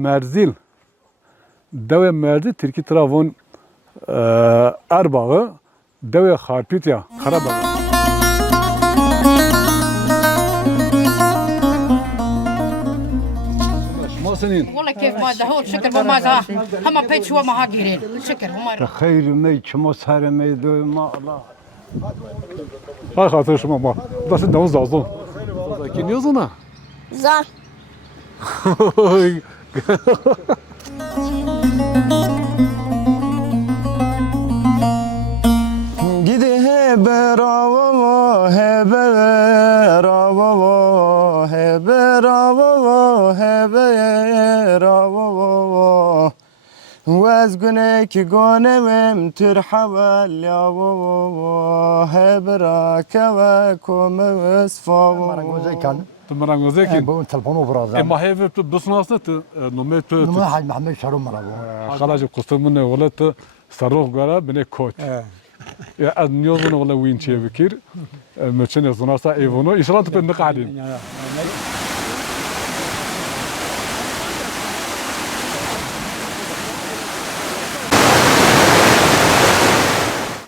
Merzil. Deve Merzil Türkiye tarafın Erbağı. Deve Harpitya. Karabağ. Senin. والله كيف ما دهور شكر ما ذا هم بيت شو ما هاجرين شكر هم خير مي çmo sare mey doyma Allah. Hay hatır şuma bak. Da sen davuz dağızdın. Ki ne yazın ha? Zar. Gidi hebe rava hebe rava hebe rava hebe rava وز گنک گانم ترحول یا و هبرا که کم وصفا Marangoze ki. Bu telefonu biraz. Ama heve bısnasına nume tu. Numara Hacı Mehmet Şarum var bu. Xalacı kustumun ne valla tu sarık gara bine koç. Ya az niyozunu valla winçiye bikir. Meçene zonasa evono. İnşallah tu pendek adin.